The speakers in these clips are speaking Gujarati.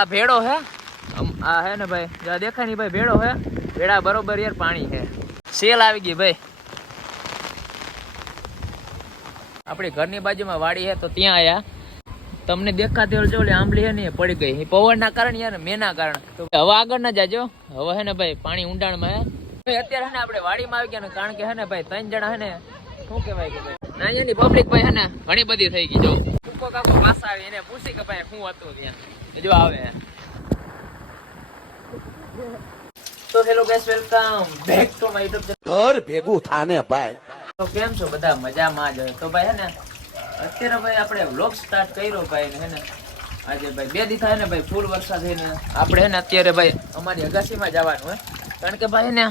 આ ભેડો હે આ હે ને ભાઈ જો દેખાય નહીં ભાઈ ભેડો હે ભેડા બરોબર યાર પાણી હે સેલ આવી ગઈ ભાઈ આપણી ઘરની બાજુમાં વાડી હે તો ત્યાં આયા તમને દેખાતી હોય જો આંબલી હે ને પડી ગઈ પવનના કારણે યાર મેના કારણે તો હવે આગળ ના જાજો હવે હે ને ભાઈ પાણી ઊંડાણમાં હે અત્યારે હે ને આપણે વાડીમાં આવી ગયા ને કારણ કે હે ને ભાઈ 3 જણા હે ને શું કહેવાય કે ભાઈ અહીંયાની પબ્લિક ભાઈ હે ને ઘણી બધી થઈ ગઈ જો કુકો કાકો પાસ આવી એને પૂછી કે ભાઈ શું હતું ત્યાં જો આવે તો hello guys welcome back to my YouTube channel ઘર ભેગું થાને ભાઈ તો કેમ છો બધા મજામાં જ તો ભાઈ હે ને અત્યારે ભાઈ આપણે વ્લોગ સ્ટાર્ટ કર્યો ભાઈ હે ને આજે ભાઈ 2 દિવસ થાય ને ભાઈ ફૂલ વરસાદ થઈને આપણે હે ને અત્યારે ભાઈ અમારી અગાસીમાં જવાનું હે કારણ કે ભાઈ ને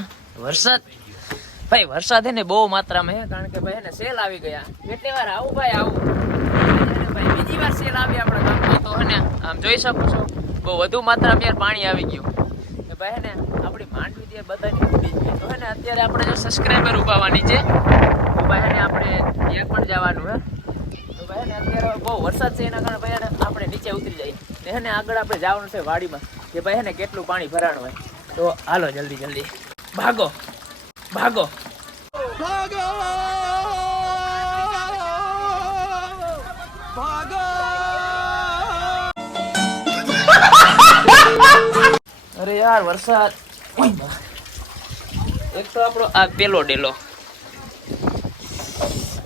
વરસાદ હે ને બહુ માત્રામાં હે કારણ કે ભાઈ હે ને સેલ આવી ગયા કેટલી વાર આવું ભાઈ આવું ભાઈ બીજી વાર સેલ આવી આપણા ગામમાં તો હે ને આમ જોઈ શકો છો બહુ વધુ માત્રામાં યાર પાણી આવી ગયું કે ભાઈ હે ને આપણી માંડવી જે બધાની ઉડી ગઈ તો હે ને અત્યારે આપણે જો સબસ્ક્રાઇબર ઉપાવવાની છે તો ભાઈ હે ને આપણે એક પણ જવાનું હે તો ભાઈ ને અત્યારે બહુ વરસાદ છે એના કારણે ભાઈ આપણે નીચે ઉતરી જઈએ ને હે ને આગળ આપણે જવાનું છે વાડીમાં કે ભાઈ હે ને કેટલું પાણી ભરાણું હોય તો હાલો જલ્દી જલ્દી ભાગો ભાગો ભાગો ભાગો અરે યાર વરસાદ એક તો આપણો આ પેલો ડેલો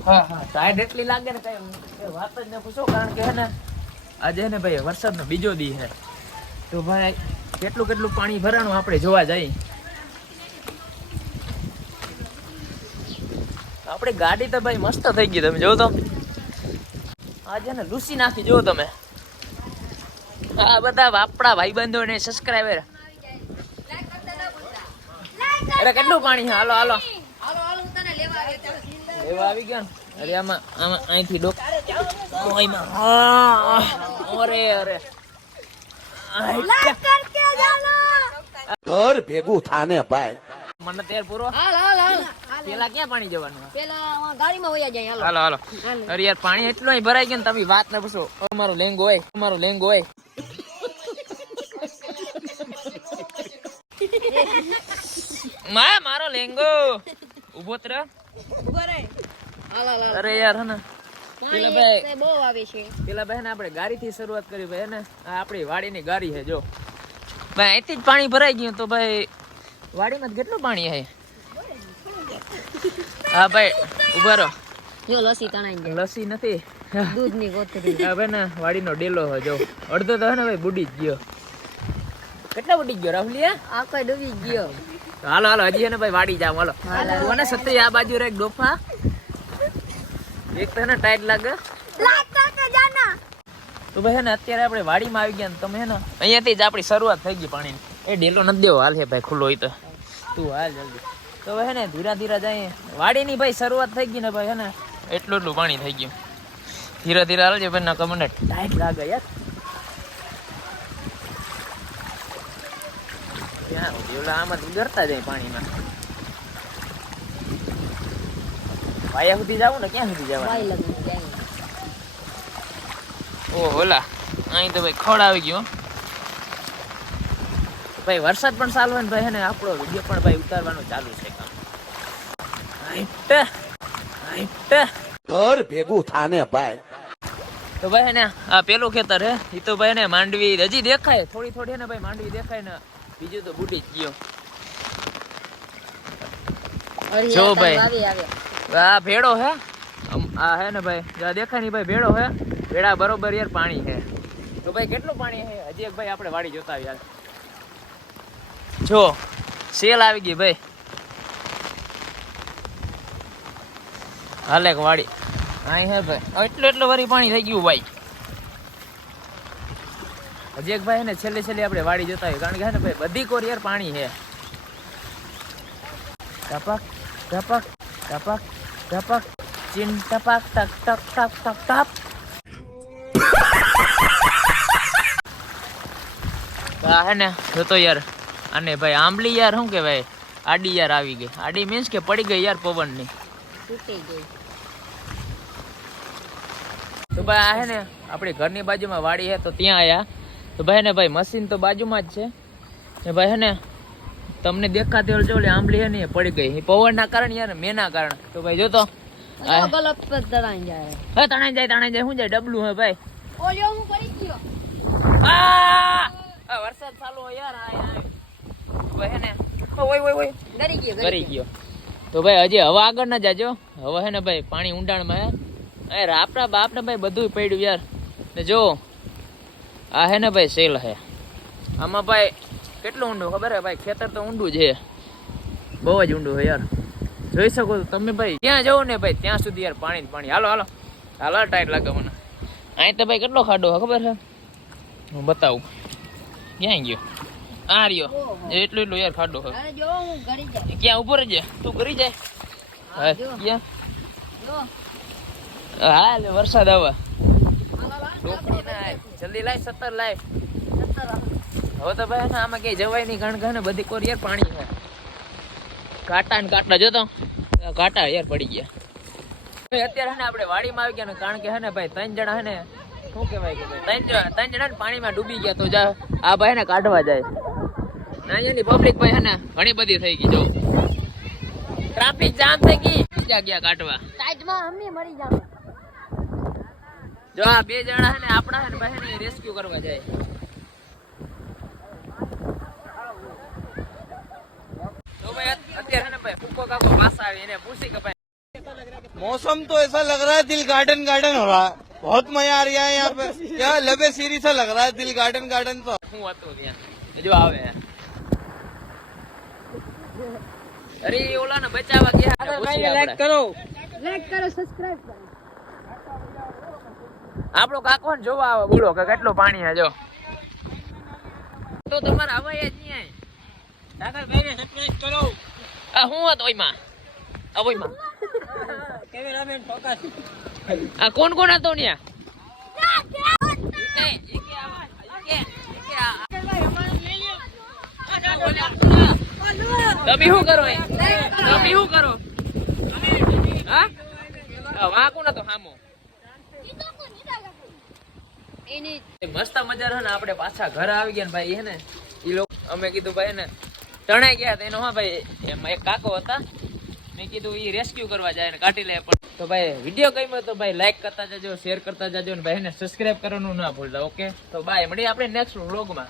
હા ટાઈડ એટલી લાગે ને કઈ વાત જ ન પૂછો કારણ કે હે ને આજે હે ને ભાઈ વરસાદનો બીજો દી હે તો ભાઈ કેટલું પાણી ભરાણું આપણે જોવા જઈએ આપણી ગાડી તો ભાઈ મસ્ત થઈ ગઈ તમે જોવો તો આજે ને લૂસી નાખી જોવો તમે આ બધા આપણા ભાઈબંધો ને સબસ્ક્રાઇબર અરે કેટલું પાણી છે હાલો હાલો લેવા આવી ગયા અરે આમાં અહીંથી ડોક અરે અરે ઘર ભેગું થાને ભાઈ મને તેર પૂરો પેલા ક્યાં પાણી જવાનું પેલા ગાડીમાં વયા જાય હાલો હાલો અરે યાર પાણી એટલું અહીં ભરાઈ ગયું ને તમે વાત ના પૂછો અમારો લેંગો હોય મારો લેંગો ઉભો ત્ર અરે યાર હે ને બહુ આવે છે પેલા ભાઈ ને આપણે ગાડી થી શરૂઆત કરી ભાઈ ને આ આપણી વાડીની ગાડી છે જો ભાઈ અહીંથી જ પાણી ભરાઈ ગયું તો ભાઈ વાડીમાં કેટલું પાણી છે હા ભાઈ ઉભા રહો જો લસી તણાઈ ગઈ લસી નથી દૂધની કોથળી હા ભાઈ ને વાડીનો ડેલો છે જો અડધો તો હે ને ભાઈ બુડી જ ગયો કેટલા બુડી ગયો રાહુલિયા આખો ડૂબી ગયો હાલો હાલો હજી ને ભાઈ વાડી જાવ હાલો મને સત્ય આ બાજુ રે ડોફા એક તો ને ટાઈટ લાગે તો ભાઈ હે ને અત્યારે આપણે વાડીમાં આવી ગયા ને તમે હે ને અહીંયાથી જ આપણી શરૂઆત થઈ ગઈ પાણીની એ ડેલો નથી દેવો હાલ છે ભાઈ ખુલ્લો હોય તો તું હાલ જલ્દી તો ભાઈ હે ને ધીરા ધીરા જાય વાડીની ભાઈ શરૂઆત થઈ ગઈ ને ભાઈ હે ને એટલું પાણી થઈ ગયું ધીરા ધીરા હાલજે ભાઈ ના કમને ટાઈટ લાગે યાર ક્યાં ઓલા આમાં ગરતા જાય પાણીમાં વાયા સુધી જાવું ને ક્યાં સુધી જવાનું ઓ હોલા અહીં તો ભાઈ ખડ આવી ગયો ભાઈ વરસાદ પણ ચાલુ હોય ને ભાઈ ને આપણો વિડીયો પણ ભાઈ ઉતારવાનું ચાલુ છે ઘર ભેગું થાને ભાઈ તો ભાઈ ને આ પેલું ખેતર હે એ તો ભાઈ ને માંડવી હજી દેખાય થોડી ને ભાઈ માંડવી દેખાય ને બીજું તો બુડી જ ગયો જો ભાઈ આ ભેડો હે આ હે ને ભાઈ દેખાય નહીં ભાઈ ભેડો હે ભેડા બરોબર યાર પાણી હે તો ભાઈ કેટલું પાણી હે હજી એક ભાઈ આપણે વાડી જોતા યાર જો સેલ આવી ગઈ ભાઈ હાલે વાડી અહીં હે ભાઈ એટલું વરી પાણી થઈ ગયું ભાઈ હજી એક ભાઈ ને છેલ્લે આપણે વાડી જોતા હોય કારણ કે હે ને ભાઈ બધી કોર યાર પાણી હે ટપક ટપક ટપક ટપક ચીન ટપક ટક ટક ટક ટક ટપ હે ને જોતો યાર અને ભાઈ આંબલી યાર શું કેવાય આડી યાર આવી ગઈ આડી મીન્સ કે પડી ગઈ યાર પવનની તૂટી ગઈ તો ભાઈ આ હે ને આપણી ઘરની બાજુમાં વાડી હે તો ત્યાં આયા તો ભાઈ ને ભાઈ મશીન તો બાજુમાં જ છે ને ભાઈ હે ને તમને દેખાતી હોય જો ઓલી આંબલી હે ને એ પડી ગઈ એ પવન ના કારણે યાર મેના કારણે. તો ભાઈ જો તો ગલત પર તણાઈ જાય. હે તણાઈ જાય શું જાય ડબલું હે ભાઈ. ઓલ્યો હું કરી ગયો. આ વરસાદ ચાલુ હોય યાર. ભાઈ હે ને ઓય ગરી ગયો. તો ભાઈ હજી હવે આગળ ના જાજો. હવે હે ને ભાઈ પાણી ઊંડાણમાં હે આપણા બાપ ને ભાઈ બધું પડ્યું યાર. ને જો આ હે ને ભાઈ સેલ હે. આમાં ભાઈ કેટલું ઊંડું ખબર હે ભાઈ. ખેતર તો ઊંડું છે, બહુ જ ઊંડું છે યાર. જોઈ શકો છો તમે ભાઈ. ત્યાં જવો ને ભાઈ ત્યાં સુધી યાર પાણી જ પાણી. હાલો હાલો હાલો ટાઈટ લાગે મને. અહીં તો ભાઈ કેટલો ખાડો છે ખબર છે. હું બતાવું ક્યાં ગયો. આ રહ્યો એટલું યાર ખાડો છે. અરે જો હું ગરી જાય. ક્યાં ઉપર જ તું કરી જાય. હા ક્યાં જો હા વરસાદ આવે. ટોપી ના જલ્દી લાય 17 લાય. હવે તો ભાઈ ને આમાં કઈ જવાય નહીં કારણ કે ને બધી કોર યાર પાણી છે. કાંટા ને કાંટા જો તો કાંટા યાર પડી ગયા. અત્યારે હે ને આપણે વાડીમાં આવી ગયા ને કારણ કે હે ને ભાઈ 3 જણા હે ને શું કહેવાય કે ભાઈ 3 જણા ને પાણીમાં ડૂબી ગયા. તો આ ભાઈ ને કાઢવા જાય. અહીંયાની પબ્લિક ભાઈ હે ને ઘણી બધી થઈ ગઈ. જો ટ્રાફિક જામ થઈ ગઈ. બીજા ગયા કાઢવા. ટાઈટમાં અમે મરી જાવ. જો આ 2 જણા હે ને આપણા હે ને ભાઈ ને રેસ્ક્યુ કરવા જાય. તો ભાઈ અત્યારે હે ને ભાઈ ફૂકો કાકો પાછા આવી એને પૂછી કે ભાઈ मौसम तो ऐसा लग रहा है दिल गार्डन गार्डन हो रहा है. बहुत मजा आ रहा है यहाँ पे. क्या लबे सीरी सा लग रहा है दिल गार्डन गार्डन तो. શું હતું ત્યાં જો આવે. અરે ઓલા ને બચાવવા ગયા. લાઈક કરો સબસ્ક્રાઇબ કરો. આપણો કાકો ને જોવા આવે. બોલો કે કેટલું પાણી છે જો. તો તમારે હવાય જ નહીં. આ શું હતું ઓયમાં ઓયમાં આ કોણ કોણ હતો ત્યાં. તમે શું કરો તમે શું કરો હા વા કોણ હતો હામો. મસ્ત મજા ને આપણે પાછા ઘર આવી ગયા ને ભાઈ હે ને ઈ લોકો અમે કીધું ભાઈ ને તણાઈ ગયા એનો. હા ભાઈ એમાં એક કાકો હતા. મેં કીધું ઈ રેસ્ક્યુ કરવા જાય ને કાઢી લે. પણ તો ભાઈ વિડીયો ગમ્યો તો ભાઈ લાઈક કરતા જજો, શેર કરતા જજો ને ભાઈ ને સબસ્ક્રાઇબ કરવાનું ના ભૂલતા. ઓકે તો બાય મળીએ આપણે નેક્સ્ટ વ્લોગમાં.